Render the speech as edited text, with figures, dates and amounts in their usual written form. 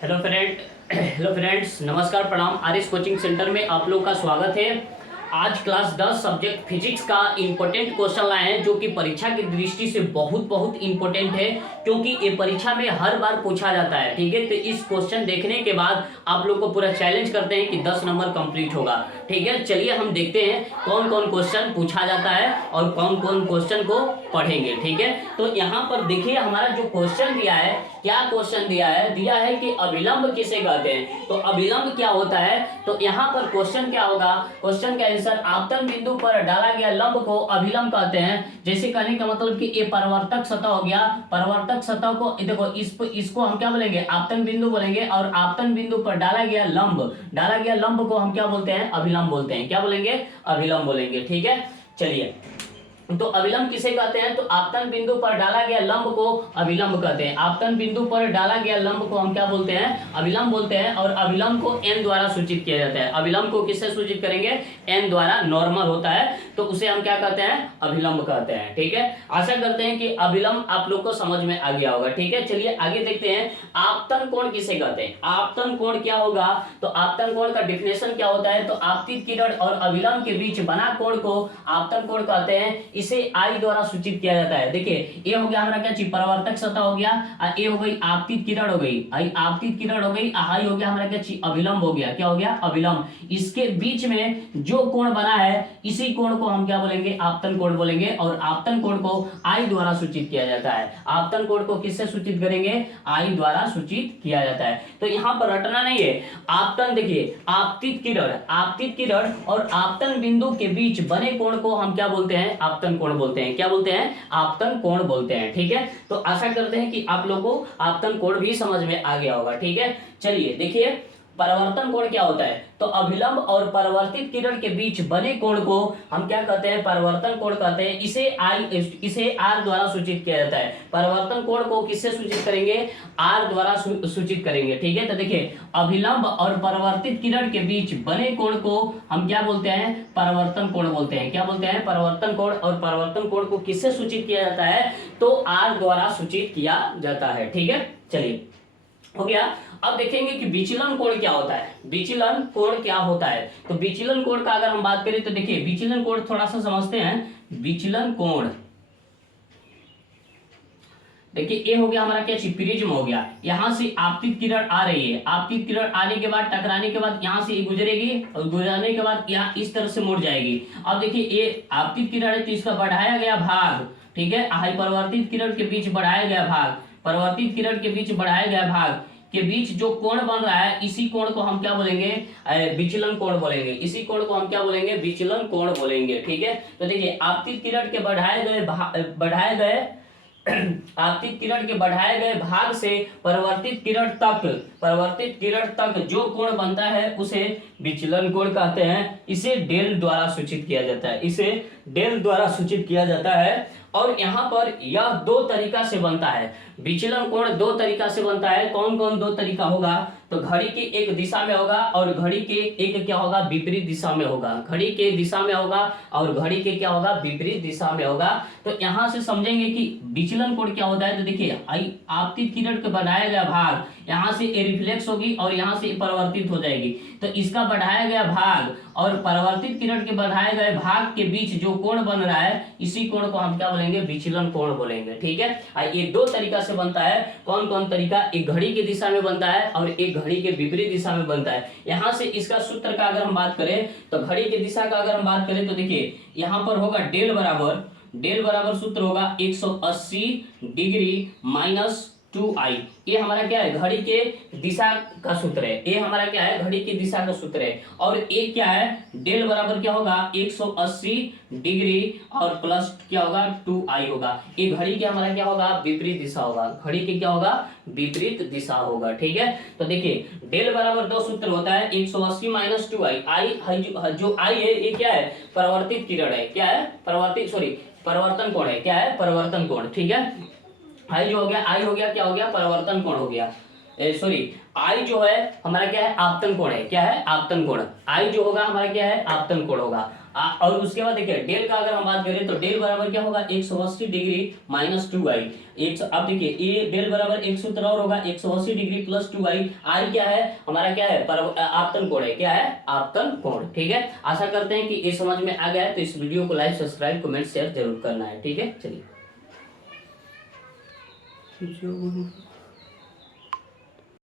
Hello friends, नमस्कार, प्रणाम। Aaris coaching centre में आप लोग का स्वागत है। आज क्लास 10 सब्जेक्ट फिजिक्स का इंपॉर्टेंट क्वेश्चन लाए हैं, जो कि परीक्षा की दृष्टि से बहुत इंपॉर्टेंट है, क्योंकि ये परीक्षा में हर बार पूछा जाता है। ठीक है, तो इस क्वेश्चन देखने के बाद आप लोग को पूरा चैलेंज करते हैं कि 10 नंबर कंप्लीट होगा। ठीक है, चलिए हम देखते हैं कौन कौन क्वेश्चन पूछा जाता है और कौन कौन क्वेश्चन को पढ़ेंगे। ठीक है, तो यहाँ पर देखिए हमारा जो क्वेश्चन दिया है, क्या क्वेश्चन दिया है कि अभिलंब किसे कहते हैं। तो अभिलंब क्या होता है, तो यहाँ पर क्वेश्चन क्या होगा, क्वेश्चन का आंसर आपतन बिंदु पर डाला गया लंब को अभिलंब कहते हैं। जैसे कहने का मतलब कि ये परिवर्तक सतह हो गया, परिवर्तक सतह को देखो इसको हम क्या बोलेंगे, आपतन बिंदु बोलेंगे, और आपतन बिंदु पर डाला गया लंब को हम क्या बोलते हैं, अभिलंब बोलते हैं। क्या बोलेंगे, अभिलंब बोलेंगे। ठीक है, चलिए, तो अभिलंब किसे कहते हैं, तो आपतन बिंदु पर डाला गया लंब को अभिलंब कहते हैं। आपतन बिंदु पर डाला गया लंब को हम क्या बोलते हैं, अभिलंब बोलते हैं। और अभिलंब को n द्वारा सूचित किया जाता है। अभिलंब को किससे सूचित करेंगे, n द्वारा। नॉर्मल होता है तो उसे हम क्या कहते हैं, अभिलंब कहते हैं। ठीक है, आशा करते हैं कि अभिलंब आप लोग को समझ में आ गया होगा। ठीक है, चलिए आगे देखते हैं, आपतन कोण किसे कहते हैं। आपतन कोण क्या होगा, तो आपतन कोण का डिफिनेशन क्या होता है, तो आपतित किरण और अभिलंब के बीच बना कोण को आपतन कोण कहते हैं। इसे आई द्वारा सूचित किया जाता है। देखिए, ये हो गया हमारा क्या चीज, परावर्तक सतह हो गया, ये हो गई आपतित किरण हो गई, आई आपतित किरण हो गई, आई हो गया हमारा क्या चीज, अभिलंब हो गया। क्या हो गया, अभिलंब। इसके बीच में जो कोण बना है, इसी कोण को हम क्या बोलेंगे, आपतन कोण बोलेंगे। और आपतन कोण को आई द्वारा सूचित किया जाता है। आपतन कोण को किससे सूचित करेंगे, आई द्वारा सूचित किया जाता है। तो यहाँ पर रटना नहीं है, आपतन देखिए, आपतित किरण और आपतन बिंदु के बीच बने कोण को हम क्या बोलते हैं, आपतन कोण बोलते हैं। क्या बोलते हैं, आपतन कोण बोलते हैं। ठीक है, तो आशा करते हैं कि आप लोगों को आपतन कोण भी समझ में आ गया होगा। ठीक है, चलिए देखिए, परावर्तन कोण क्या होता है, तो अभिलंब और परावर्तित किरण के बीच बने कोण को हम क्या कहते हैं, परावर्तन कोण कहते हैं। इसे आर द्वारा सूचित किया जाता है। परावर्तन कोण को किससे सूचित करेंगे, आर द्वारा सूचित करेंगे। ठीक है, तो देखिए, अभिलंब और परावर्तित किरण के बीच बने कोण को हम क्या बोलते हैं, परावर्तन कोण बोलते हैं। क्या बोलते हैं, परावर्तन कोण। और परावर्तन कोण को किससे सूचित किया जाता है, तो आर द्वारा सूचित किया जाता है। ठीक है, चलिए हो गया। अब देखेंगे कि विचलन कोण क्या होता है। विचलन कोण क्या होता है, तो विचलन कोण का अगर हम बात करें तो देखिए, विचलन कोण थोड़ा सा समझते हैं। विचलन कोण देखिए, ये हो गया हमारा क्या चीज, प्रिज्म हो गया। यहां से आपतित किरण आ रही है, आपतित किरण आने के बाद, टकराने के बाद यहां से गुजरेगी, और गुजरने के बाद यहाँ इस तरह से मुड़ जाएगी। अब देखिए, ये आपतित किरण है तो इसका बढ़ाया गया भाग, ठीक है, परिवर्तित किरण के बीच बढ़ाया गया भाग, परिवर्तित किरण के बीच बढ़ाया गया भाग के बीच जो कोण बन रहा है, इसी कोण को हम क्या बोलेंगे, विचलन कोण बोलेंगे। इसी कोण को हम क्या बोलेंगे, विचलन कोण बोलेंगे। ठीक है, तो देखिए, आपतित किरण के बढ़ाए गए आपतित किरण के बढ़ाए गए भाग से परिवर्तित किरण तक जो कोण बनता है उसे विचलन कोण कहते हैं। इसे डेल द्वारा सूचित किया जाता है। और यहाँ पर यह दो तरीका से बनता है। विचलन कोण दो तरीका से बनता है। कौन कौन दो तरीका होगा, तो घड़ी की एक दिशा में होगा और घड़ी के एक क्या होगा, विपरीत दिशा में होगा। घड़ी के दिशा में होगा और घड़ी के क्या होगा, विपरीत दिशा में होगा। तो यहाँ से समझेंगे कि विचलन कोण क्या होता है। तो देखिए, आपतित किरण के बढ़ाया गया भाग, यहाँ से रिफ्लेक्स होगी और यहाँ से परिवर्तित हो जाएगी। तो इसका बढ़ाया गया भाग और परिवर्तित किरण के बढ़ाए गए भाग के बीच जो कोण बन रहा है, इसी कोण को हम क्या बोलेंगे, विचलन कोण बोलेंगे। ठीक है, ये दो तरीका से बनता है। कौन कौन तरीका, एक घड़ी की दिशा में बनता है और एक घड़ी के विपरीत दिशा में बनता है। यहाँ से इसका सूत्र का अगर हम बात करें, तो घड़ी की दिशा का अगर हम बात करें तो देखिए, यहाँ पर होगा डेल बराबर सूत्र होगा 180 डिग्री माइनस 2i। ये हमारा क्या है, घड़ी के दिशा का सूत्र है। ये हमारा क्या है, घड़ी की दिशा का सूत्र है। और एक क्या है, डेल बराबर क्या होगा, 180 डिग्री और प्लस क्या होगा, 2i होगा। ये घड़ी के हमारा क्या होगा, विपरीत दिशा होगा। घड़ी के क्या होगा, विपरीत दिशा होगा। ठीक है, तो देखिए, डेल बराबर दो सूत्र होता है, 180 माइनस 2i। जो i है, ये क्या है, परिवर्तित किरण है। क्या है, परिवर्तन कोण है। क्या है, परिवर्तन कोण। ठीक है, आई जो हो गया क्या हो गया, परिवर्तन कोण हो गया। आई जो है हमारा क्या है, आपतन कोण है। क्या है, आपतन कोण। आई जो होगा हमारा क्या है, आपतन कोण होगा। और उसके बाद देखिए डेल का अगर हम बात करें तो डेल बराबर क्या होगा 180 डिग्री माइनस 2i। अब देखिए ये डेल बराबर एक सूत्र और होगा 180 डिग्री प्लस 2i। आई क्या है हमारा, क्या है आपतन कोण है, क्या है आपतन कोण। ठीक है, आशा करते हैं कि ये समझ में आ गया है। तो इस वीडियो को लाइक सब्सक्राइब कमेंट शेयर जरूर करना है। ठीक है, चलिए।